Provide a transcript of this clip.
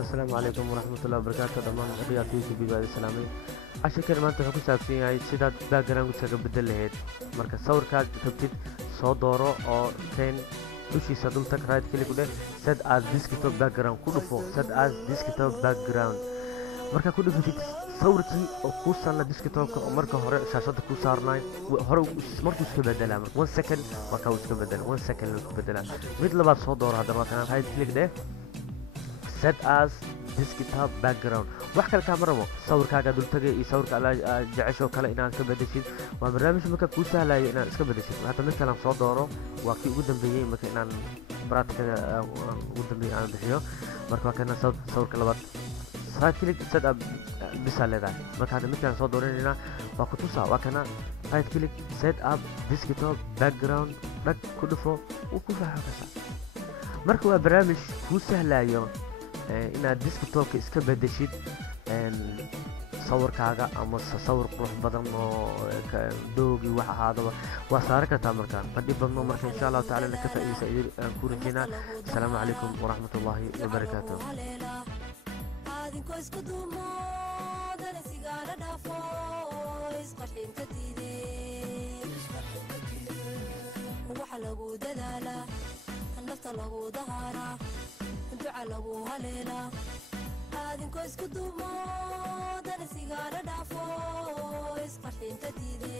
السلام عليكم ورحمة الله وبركاته دمان رياض يوسف ببعض السلامي عشان كده ما انت حكو سابسين هاي سيداد باك جراوند كسا بدل لهيد marka sawirkaad rabtid soo dooro oo teen dushiisa dul tag right click u dheh set as desktop background ku dhufo set as desktop background marka ku dhufatid sawirkii oo ku sanna desktopka oo marka hore shaashada ku saarnay hore markuu iska bedelaa 1 second marka uu iska bedelo 1 second uu iska bedelaa mid labaad soo dooro haddana kana right click dheh set as desktop background wax kale ka marabo sawirkaaga dul tagay iyo sawirka ala jecesho kale inaad ka bedeshid waa barnaamij marka ku sahlayo inaad iska bedeshid hada mid kale soo dooro waa kii ugu dambeeyay marka inaan practical ugu dambeeyay aan bixiyo marka waa kana sawirka labaad right click set up bisaleeda marka hada mid kale soo dooranayna waa ku tusaa waa kana right click set up desktop background dhag ku dhufo oo ku faahfaahsan marka waa barnaamij ku sahlayo inaad desktopka iska bedeshid sawirkaaga ama sawir qurux badan oo doogi wax ahaadaba waa saari kartaa markaan fadhi badno marka insha Allah taala ka faa'iideysa aan ku rajayna assalamu alaykum wa rahmatullahi wa barakatuh lagu haleela aadinko isku duumo dana sigaara dhaafo isqarxinta diiday